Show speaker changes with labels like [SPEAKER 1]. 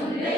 [SPEAKER 1] Amen.